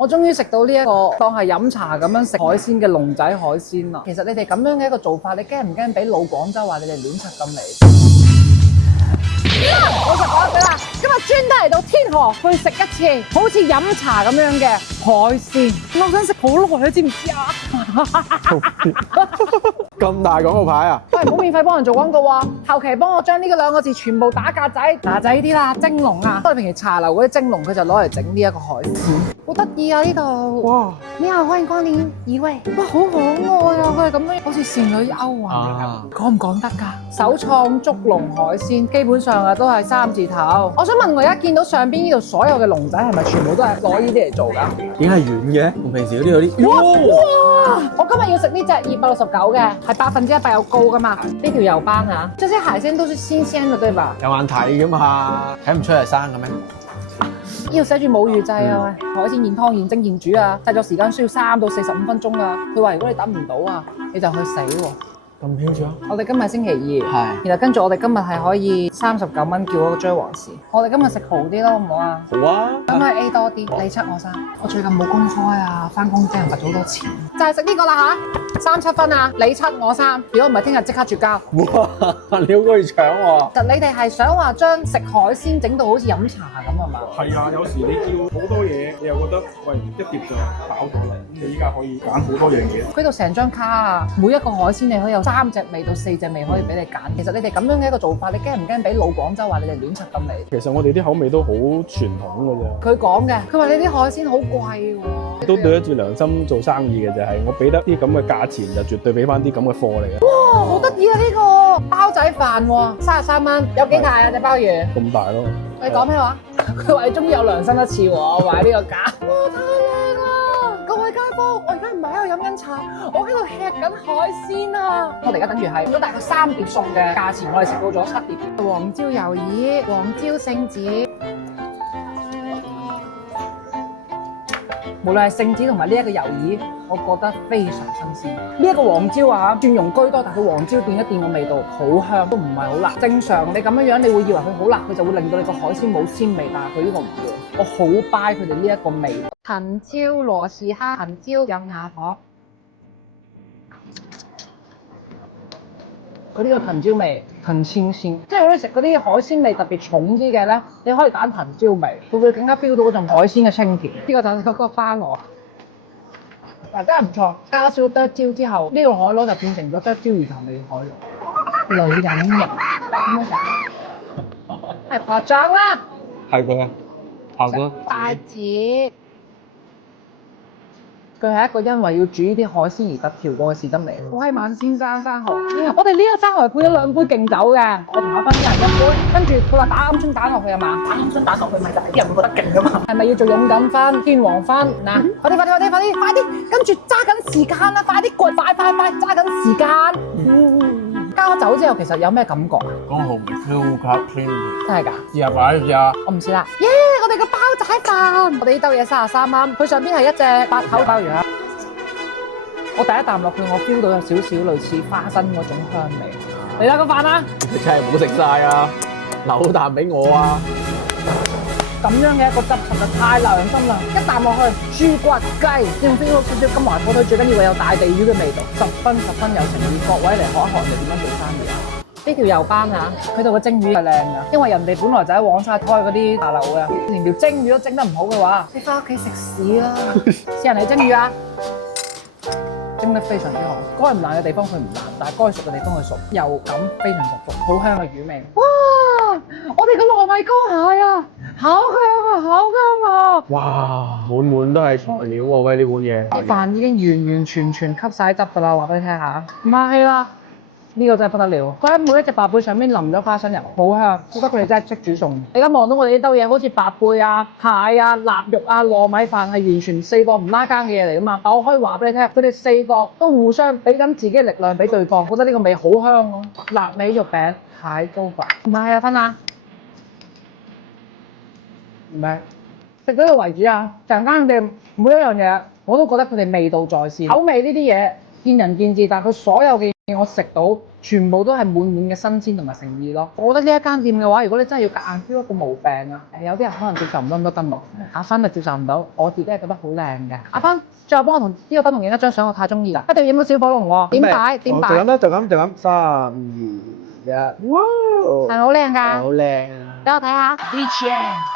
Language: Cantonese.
我終於食到呢一個當係飲茶咁樣食海鮮嘅龍仔海鮮啦。其實你哋咁樣嘅一個做法，你驚唔驚俾老廣州話你哋亂柒咁嚟？我就講咗啦，今日專登嚟到天河去食一次好似飲茶咁樣嘅海鮮，我想食好耐，你知唔知啊？咁大廣告牌啊！喂，唔好免費幫人做廣告喎，後期幫我將呢個兩個字全部打格仔，格仔啲啦，蒸籠啊，我哋平時茶樓嗰啲蒸籠，佢就攞嚟整呢一個海鮮，好得意啊呢度！哇！你好，歡迎光臨二位，哇，好可愛啊！佢係咁樣，好似倩女幽魂，講唔講得㗎？首創竹籠海鮮，基本上啊都係3字頭。我想問我而家見到上邊呢度所有嘅籠仔係咪全部都係攞呢啲嚟做㗎？點係軟嘅？我平時嗰啲有啲哇！我今日要食呢隻269嘅，係100%有膏㗎嘛？呢條油斑啊，這些海鮮都是新鮮的，對吧？有眼睇㗎嘛，睇唔出係生嘅咩？呢度寫住母乳製啊，喂，海鮮現湯現蒸現煮啊，製作時間需要3到45分鐘啊。佢話如果你等唔到啊，你就去死喎。咁囂張？我哋今日星期2，係，然後跟住我哋今日係可以39蚊叫嗰個追王士。我哋今日食豪啲咯，好唔好啊？好啊！咁去 A 多啲，你7我3。我最近冇公開啊，翻工俾人罰咗好多錢。就係食呢個啦嚇，37分啊，你7我3。如果唔係，聽日即刻絕交。哇！你好過去搶喎！其實你哋係想話將食海鮮整到好似飲茶咁係嘛？係啊，有時你叫好多嘢，你又覺得喂一碟就飽咗啦。咁你依家可以揀好多樣嘢。佢度成張卡啊，每一個海鮮你可以有3隻味到4隻味可以俾你揀。其實你哋咁樣嘅一個做法，你驚唔驚俾老廣州話你哋亂柒咁嚟？其實我哋啲口味都好傳統㗎啫，佢講嘅，佢話你啲海鮮好貴喎。都對得住良心做生意嘅就係我俾得啲咁嘅價錢，就絕對俾翻啲咁嘅貨嚟嘅。哇，好得意啊！呢個包仔飯喎，33蚊，有幾大啊隻鮑魚？咁大咯！你講咩話？佢話你終於有良心一次喎，我買呢個價。哇，太靚啦！各位街坊，我而家唔係喺度飲緊茶，我喺度吃緊海鮮啊！我哋而家等於係都大概3碟餸嘅價錢，我哋食到咗7碟。黃椒魷魚、黃椒聖子，無論係聖子同埋呢一個魷魚，我覺得非常新鮮。呢一個黃椒啊，蒜蓉居多，但係佢黃椒墊一墊個味道好香，都唔係好辣。正常你咁樣樣，你會以為佢好辣，佢就會令到你個海鮮冇鮮味，但係佢呢個唔會。我好 buy 佢哋呢一個味道。藤椒羅氏蝦，藤椒有牙火。佢呢個藤椒味很清鮮，即係如果你食嗰啲海鮮味特別重啲嘅咧，你可以揀藤椒味，佢會更加 feel 到嗰種海鮮嘅清甜。呢個就係嗰個花螺，嗱真係唔錯。加少剁椒之後，呢個海螺就變成咗剁椒魚頭味海螺。女人型點樣食？係誇張啦！係佢啊，效果筷子。佢係一個因為要煮呢啲海鮮而特調過嘅士登嚟。我係萬先生生蠔，我哋呢個生蠔配咗2杯勁酒嘅，我同阿芬一人1杯，跟住佢話打鵪鶉蛋落去係嘛？打鵪鶉蛋落去咪就係啲人會覺得勁㗎嘛？係咪要做勇敢分、天王分嗱？快啲，跟住揸緊時間啦，快啲過，快，揸緊時間。加咗酒之後，其實有咩感覺啊？講好超級鮮，真係㗎？試下擺試我唔試啦。耶！我哋個包仔飯，我哋呢兜嘢33蚊，佢上邊係一隻8口鮑魚啊。我第一啖落去，我 feel 到有少少類似花生嗰種香味。嚟啦個飯啦！你真係唔好食晒啊！留啖俾我啊！咁樣嘅一個汁實在太良心啦！一啖落去，豬骨雞，呢種 feel 到少少金華火腿，最緊要有大地魚嘅味道，10分有誠意。各位嚟學一學你點樣做生意啊！呢條油斑啊，佢度嘅蒸魚係靚㗎，因為人哋本來就喺黃沙開嗰啲茶樓嘅，連條蒸魚都蒸得唔好嘅話，你翻屋企食屎啦！試人嚟蒸魚啊！蒸得非常之好，該唔爛嘅地方佢唔爛，但係該熟嘅地方佢熟，油感非常十足，好香嘅魚味。哇！我哋個糯米糕蟹啊，好香啊！哇，滿都係材料喎！喂，呢碗嘢啲飯已經完全吸晒汁㗎啦，話俾你聽下。唔係啦。呢個真係不得了，佢喺每一隻白貝上面淋咗花生油，好香。覺得佢哋真係識煮餸。你而家望到我哋呢兜嘢，好似白貝啊、蟹啊、臘肉啊、糯米飯係完全4個唔拉更嘅嘢嚟㗎嘛。但我可以話俾你聽，佢哋4個都互相俾緊自己力量俾對方，覺得呢個味好香咯。臘味肉餅、蟹糕飯，唔係啊，芬啊，唔係食到呢個為止啊！成間店每一樣嘢我都覺得佢哋味道在線，口味呢啲嘢見仁見智，但係佢所有嘅嘢我食到，全部都係滿滿嘅新鮮同埋誠意咯。我覺得呢一間店嘅話，如果你真係要夾硬挑一個毛病啊，有啲人可能接受唔到咁多燈籠，阿芬就接受唔到，我自己係覺得好靚嘅。阿芬，最後幫我同呢個燈籠影一張相，我太中意啦，一定要影到小火龍喎。點擺？點擺？就咁啦，就咁，3、2、1，哇！係咪好靚㗎？好靚啊！俾我睇下。